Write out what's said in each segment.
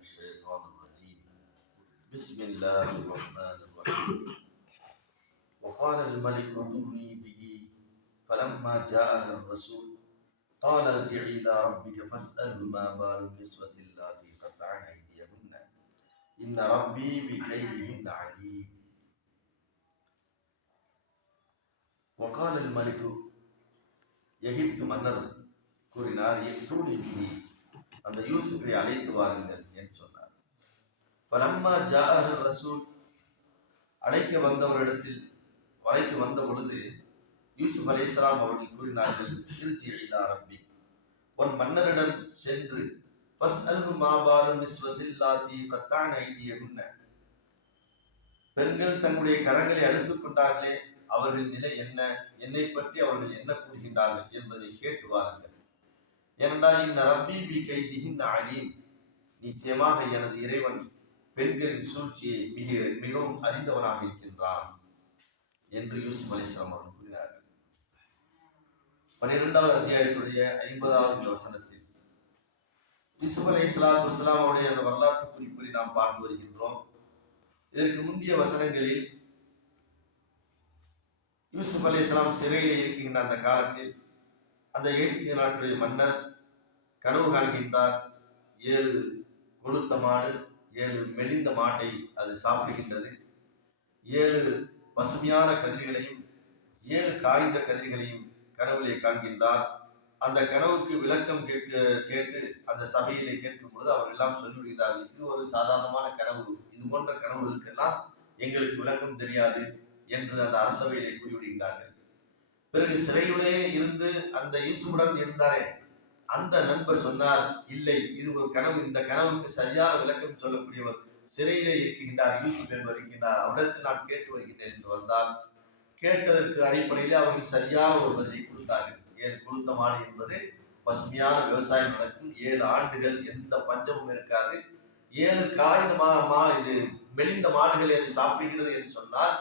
الشيطان الرجيم بسم الله الرحمن الرحيم وقال الملك ائتوني به فلما جاءه الرسول قال ارجع إلى ربك فاسأله ما بال النسوة اللاتي قطعن أيديهن إن ربي بكيدهن عليم وقال الملك எகிப்து மன்னர் கூறினார் ائتوني به அந்த யூசுஃபை அழைத்து வாருங்கள் என்று சொன்னார். ஃபலம்மா ஜாஅஹு ரசூல் அழைக்க வந்த பொழுது யூசுப் அலைஹிஸ்ஸலாம் அவர்கள் கூறினார்கள் இர்ஜி இலா ரப்பி உன் மன்னரிடம் சென்று ஃபஸ்அல்ஹு மா பாலு நிஸ்வத்தில் லாதி கத்தான ஐதியகுன்ன பெண்கள் தங்களுடைய கரங்களை அறுத்துக் கொண்டார்களே அவர்கள் நிலை என்ன, என்னை பற்றி அவர்கள் என்ன கூறுகின்றார்கள் என்பதை கேட்டு வாருங்கள். ஏனென்றால் இந்த ரப்பி பி கைதிஹின் அலீம், நிச்சயமாக எனது இறைவன் பெண்களின் சூழ்ச்சியை மிகவும் அறிந்தவனாக இருக்கின்றான் என்று யூசுப் அலைஹிஸ்ஸலாம் அவர்கள் கூறினார்கள். 12வது அத்தியாயத்துடைய 50வது வசனத்தில் யூசுப் அலைஹிஸ்ஸலாத்து வஸ்ஸலாம் அவருடைய அந்த வரலாற்று குறிப்பை நாம் பார்த்து வருகின்றோம். இதற்கு முந்தைய வசனங்களில் யூசுப் அலைஹிஸ்ஸலாம் சிறையில் இருக்கின்ற அந்த காலத்தில் அந்த எகிப்திய நாட்டுடைய மன்னர் கனவு காண்கின்றார். 7 கொழுத்த மாடு 7 மெலிந்த மாட்டை அது சாப்பிடுகின்றது. 7 பசுமையான கதிர்களையும் 7 காய்ந்த கதிர்களையும் கனவுலே காண்கின்றார். அந்த கனவுக்கு விளக்கம் கேட்டு அந்த சபையிலே கேட்கும் பொழுது அவர்கள் எல்லாம் சொல்லிவிடுகிறார்கள், இது ஒரு சாதாரணமான கனவு, இது போன்ற கனவுகளுக்கெல்லாம் எங்களுக்கு விளக்கம் தெரியாது என்று அந்த அரசவையிலே கூறிவிடுகின்றார்கள். பிறகு சிறையுடைய இருந்து அந்த யூசுஃபுடன் இருந்தாரே அந்த நண்பர் சொன்னார், இல்லை இது ஒரு கனவு, இந்த கனவுக்கு சரியான விளக்கம் சொல்லக்கூடியவர் சிறையிலே இருக்கின்றார், யூசுப் என்பவர் இருக்கின்றார், அவரிடத்தில் நான் கேட்டு வருகின்றேன் என்று வந்தால் கேட்டதற்கு அடிப்படையில் அவர்கள் சரியான ஒரு பதிலை கொடுத்தார்கள். 7 கொழுத்த மாடு என்பது பசுமையான விவசாயம் நடக்கும், 7 ஆண்டுகள் எந்த பஞ்சமும் இருக்காது. 7 காய்ந்த இது மெலிந்த மாடுகள் எது சாப்பிடுகிறது என்று சொன்னால்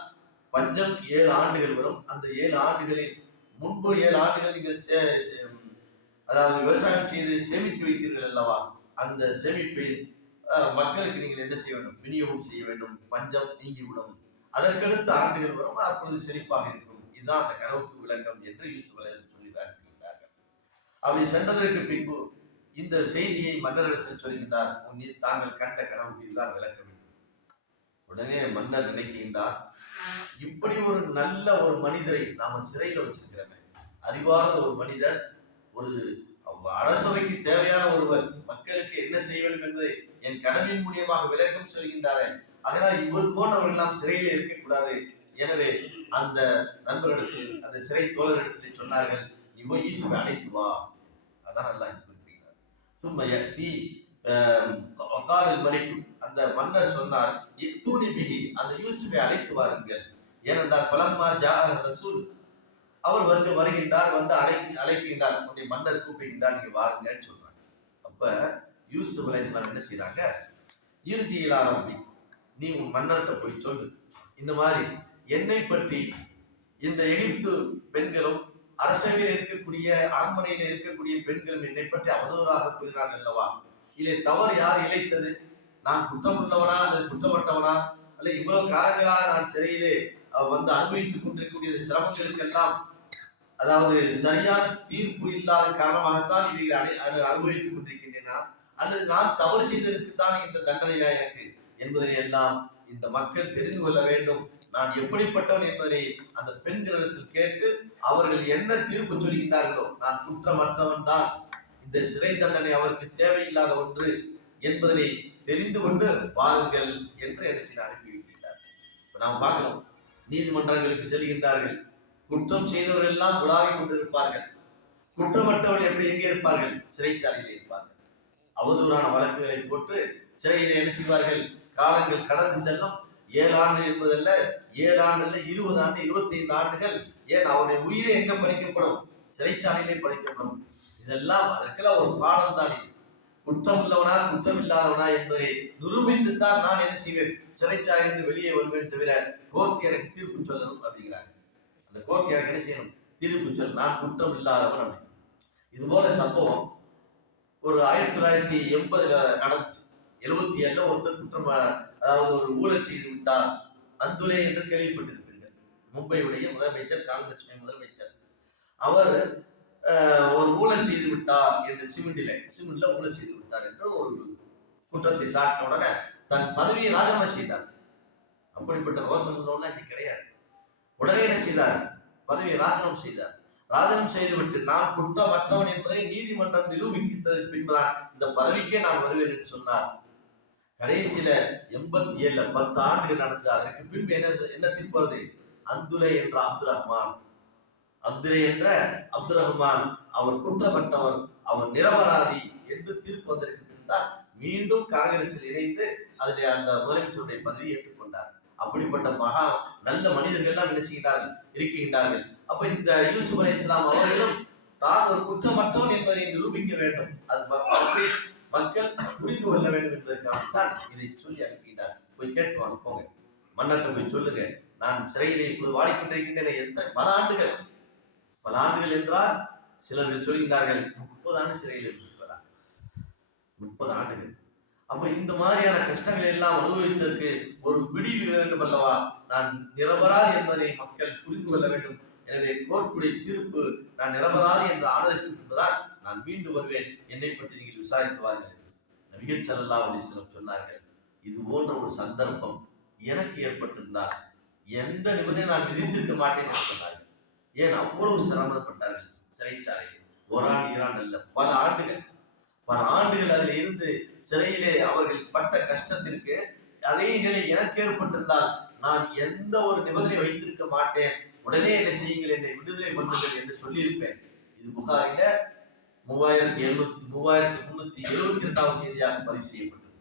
பஞ்சம் 7 ஆண்டுகள் வரும். அந்த 7 ஆண்டுகளில் முன்பு 7 ஆண்டுகள் நீங்கள் அதாவது விவசாயம் செய்து சேமித்து வைத்தீர்கள் அல்லவா, அந்த சேமிப்பை மக்களுக்கு நீங்கள் என்ன செய்ய வேண்டும், விநியோகம் செய்ய வேண்டும், பஞ்சம் நீங்கிவிடும். அதற்கடுத்த ஆண்டுகள் வரும், அப்பொழுது செழிப்பாக இருக்கும். இதுதான் அந்த கனவுக்கு விளக்கம் என்று யூசுப் அலைஹிஸ்ஸலாம் சொல்லி காண்பிக்கின்றார்கள். அப்படி சென்றதற்கு பின்பு இந்த செய்தியை மன்னரிடத்தில் சொல்கின்றார், தாங்கள் கண்ட கனவுக்கு இதுதான் விளக்கம். உடனே மன்னர் நினைக்கின்றார், இப்படி ஒரு நல்ல ஒரு மனிதரை நாம சிறையில் வச்சிருக்கிறோமே, அறிவார்ந்த ஒரு மனிதர், ஒரு அரசவைக்கு தேவையான ஒருவர், மக்களுக்கு என்ன செய்ய வேண்டும் என்பதை என் கனவின் மூலியமாக விளக்கம் சொல்கின்றாரே, அதனால் இவ்வளவு போன்றவர்கள் நாம் சிறையில் இருக்கக்கூடாது. எனவே அந்த நண்பரிடத்தில் அந்த சிறை தோழரிடத்தில் சொன்னார்கள், இவோ யூசுஃபை அழைத்து வா. அதான் அல்லாஹ் குறிப்பிட்டார். சும்ம யத்தி வகால் மலிக், அந்த மன்னர் சொன்னார், இத்தூனி பிஹி, அந்த யூசுஃபை அழைத்து வாருங்கள். ஏனென்றால் ஃபலம்மா ஜாஅ ரசூல், அவர் வருகின்றார், அழைக்கின்றார், உன்னை மன்னர் கூப்பிடுகின்றார், நீங்க வாருங்கன்னு சொல்றாங்க. அப்ப யூசுப் அலைஹிஸ்ஸலாம் என்ன செய்யறாங்க, இர்ஜி இலா ரப்பி, நீ உன் மன்னர்கிட்ட போய் சொல்லு, இந்த மாதிரி என்னை பற்றி இந்த எகிப்து பெண்களும் அரசவையில் இருக்கக்கூடிய அரண்மனையில் இருக்கக்கூடிய பெண்களும் என்னை பற்றி அவதூறாக கூறினார்கள் அல்லவா, இதை தவறு யார் இழைத்தது, நான் குற்றம் உள்ளவனா அல்லது குற்றமற்றவனா, அல்லது இவ்வளவு காலங்களாக நான் சிறையிலே அனுபவித்துக் கொண்டிருக்கக்கூடிய சிரமங்களுக்கெல்லாம் அதாவது சரியான தீர்ப்பு இல்லாத காரணமாகத்தான் இவைகளை அனுபவித்துக் கொண்டிருக்கின்றன, அல்லது நான் தவறு செய்ததற்குத்தான் இந்த தண்டனையா எனக்கு என்பதை எல்லாம் இந்த மக்கள் தெரிந்து கொள்ள வேண்டும். நான் எப்படிப்பட்டவன் என்பதை அந்த பெண்களிடத்தில் கேட்டு அவர்கள் என்ன தீர்ப்பு சொல்கின்றார்களோ, நான் குற்றமற்றவன் தான், இந்த சிறை தண்டனை அவருக்கு தேவையில்லாத ஒன்று என்பதனை தெரிந்து கொண்டு வாருங்கள் என்று என்ன அனுப்பி வைக்கின்றார். நாம் பார்க்கிறோம், நீதிமன்றங்களுக்கு செல்கின்றார்கள், குற்றம் செய்தவர்கள் எல்லாம் உலாவிக் கொண்டிருப்பார்கள், குற்றமற்றவர்கள் எப்படி எங்கே இருப்பார்கள், சிறைச்சாலையில் இருப்பார்கள். அவதூறான வழக்குகளை போட்டு சிறையில் என்ன செய்வார்கள், காலங்கள் கடந்து செல்லும். 7 ஆண்டு என்பதல்ல, 7 ஆண்டு அல்ல, 20 ஆண்டு 25 ஆண்டுகள், ஏன் அவருடைய உயிரை எங்க பறிக்கப்படும், சிறைச்சாலையிலே பறிக்கப்படும். இதெல்லாம் அதற்கெல்லாம் ஒரு பாடம் தான். இது குற்றம் உள்ளவனா குற்றம் இல்லாதவனா என்பதை நிரூபித்துத்தான் நான் என்ன செய்வேன், சிறைச்சாலையிலிருந்து வெளியே வருவேன், தவிர கோர்ட் எனக்கு தீர்ப்பு சொல்லணும் அப்படிங்கிறாங்க. அந்த கோர்ட் எனக்கு என்ன செய்யணும், தீர்ப்பு சொல்ல, நான் குற்றம் இல்லாதவன் அப்படி. இது போல சம்பவம் ஒரு 1980 நடந்துச்சு. 77ல ஒருத்தர் குற்றம், அதாவது ஒரு ஊழல் செய்து விட்டார், அந்துலே என்று கேள்விப்பட்டிருப்பீர்கள். மும்பையுடைய முதலமைச்சர், காங்கிரஸ் முதலமைச்சர். அவர் ஒரு ஊழல் செய்து விட்டார் என்று சிமெண்ட்ல ஊழல் செய்து விட்டார் என்று ஒரு குற்றத்தை சாட்டின உடனே தன் பதவியை ராஜினாமா செய்தார். அப்படிப்பட்ட ரோஷம் உள்ளவங்க இன்னைக்கு கிடையாது. உடனே என்ன செய்தார்? பதவியை ராஜினாமா செய்தார். ராஜினாமா செய்துவிட்டு நான் குற்றமற்றவன் என்பதை நீதிமன்றம் நிரூபித்ததற்கு பின்புதான் இந்த பதவிக்கே நான் வருவேன் என்று சொன்னார். கடைசியில 87ல 10 ஆண்டுகள் நடந்து அதற்கு பின்பு என்ன தீர்ப்பு வருது? அந்துரை என்ற அப்துல் ரஹ்மான் அவர் குற்றமற்றவர், அவர் நிரபராதி என்று தீர்ப்பு வந்ததற்கு பின் தான் மீண்டும் காங்கிரஸில் இணைந்து அதில் அந்த முதலமைச்சருடைய பதவியை ஏற்றுக்கொண்டார். அப்படிப்பட்ட மகா நல்ல மனிதர்கள் எல்லாம் என்ன செய்கிறார்கள், இருக்கின்றார்கள். அப்ப இந்த யூசுப் அலைஹிஸ்ஸலாம் அவர்களும் தான் ஒரு குற்றமற்றவன் என்பதை நிரூபிக்க வேண்டும், அது மக்கள் புரிந்து கொள்ள வேண்டும் என்பதற்காகத்தான் இதை சொல்லி அனுப்பினார். போய் கேட்டுவாங்க, போங்க மன்னர்கிட்ட போய் சொல்லுங்க, நான் சிறையிலே இப்போது வாடிக்கொண்டிருக்கின்றேன். பல ஆண்டுகள் என்றால் சிலர்கள் சொல்கிறார்கள் 30 ஆண்டு சிறையில் இருந்திருக்கிறார். 30 ஆண்டுகள். அப்ப இந்த மாதிரியான கஷ்டங்களை எல்லாம் அனுபவித்ததற்கு ஒரு விடிவு வேண்டும் அல்லவா? நான் நிரபராதி என்பதை மக்கள் புரிந்து கொள்ள வேண்டும். எனவே கோர்ட்டுடைய தீர்ப்பு நான் நிரபராதி என்று ஆனதற்கு பின்புதான் நான் மீண்டும் வருவேன், என்னை பற்றி நீங்கள் விசாரித்து வாருங்கள் என்று நபிகள் ஸல்லல்லாஹு அலைஹி வஸல்லம் சொன்னார்கள். இது போன்ற ஒரு சந்தர்ப்பம் எனக்கு ஏற்பட்டிருந்தால் எந்த நிபந்தனை நான் விதித்திருக்க மாட்டேன் என்று சொன்னார்கள். ஏன் அவ்வளவு சிரமப்பட்டார்கள் சிறைச்சாலையில்? ஓராண்டு 2 அல்ல, பல ஆண்டுகள் அதில் இருந்து சிறையிலே அவர்கள் பட்ட கஷ்டத்திற்கு அதே நிலை எனக்கு ஏற்பட்டிருந்தால் நான் எந்த ஒரு நிபந்தனை வைத்திருக்க மாட்டேன். உடனே என்ன செய்யுங்கள், என்னை விடுதலை பண்ணுங்கள் என்று சொல்லியிருப்பேன். இது புகாரில 3372வது செய்தியாக பதிவு செய்யப்பட்டது.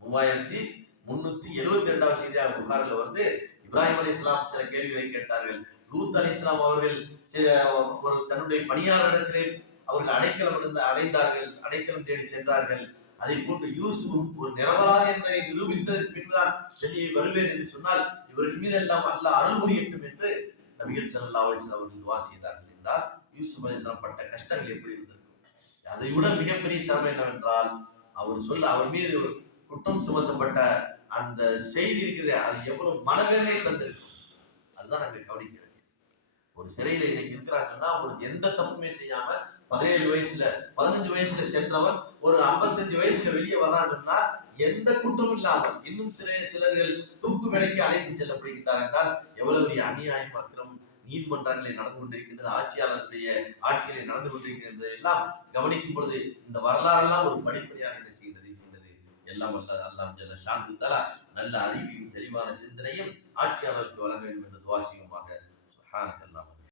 3372வது செய்தியாக புகாரில் வருது. இப்ராஹிம் அலைஹிஸ்ஸலாம் சில கேள்விகளை கேட்டார்கள். லூத் அலைஹிஸ்ஸலாம் அவர்கள் ஒரு தன்னுடைய பணியாளரிடத்திலே அவர்கள் அடைக்கலம் தேடி சென்றார்கள். அதை போன்று யூசுப் ஒரு நிரபராதி என்பதை நிரூபித்ததற்கு பின்புதான் வெளியே வருவேன் என்று சொன்னால் இவர்கள் மீது எல்லாம் அல்லாஹ் அருள் புரியட்டும் என்று நபிகள் ஸல்லல்லாஹு அலைஹி வஸல்லம் அவர்கள் துஆ செய்தார்கள். என்றால் யூசுப் அலைஹிஸ்ஸலாம் பட்ட கஷ்டங்கள் எப்படி இருந்திருக்கும்? அதை விட மிகப்பெரிய சிரமம் என்னவென்றால் அவர் மீது ஒரு குற்றம் சுமத்தப்பட்ட அந்த செய்தி இருக்குது, அது எவ்வளவு மனவேதனை தந்திருக்கும். அதுதான் நாங்கள் கவனிக்க வேண்டியது. ஒரு சிறையில இன்னைக்கு இருக்கிறாங்கன்னா ஒரு எந்த தப்புமே செய்யாம 17 வயசுல 15 வயசுல சென்றவன் ஒரு 55 வயசுல வெளியே வர்றாங்கன்னா எந்த குற்றமும் இல்லாமல் இன்னும் சிலர்கள் தூக்கு மேடைக்கு அழைத்து செல்லப்படுகின்றார் என்றால் எவ்வளவு பெரிய அநியாயம், அக்கிரமம் நீதிமன்றங்களில் நடந்து கொண்டிருக்கின்றது, ஆட்சியாளர்களுடைய ஆட்சியிலே நடந்து கொண்டிருக்கின்றது எல்லாம் கவனிக்கும் பொழுது இந்த வரலாறெல்லாம் ஒரு படிப்படியாக என்ன செய்கின்றது எல்லாம் அல்லாஹ் ஜல்ல ஷானஹு தஆலா நல்ல அறிவையும் தெளிவான சிந்தனையும் ஆட்சியாளருக்கு வழங்க வேண்டும் என்று துஆ செய்வோமாக. சுப்ஹானல்லாஹ்.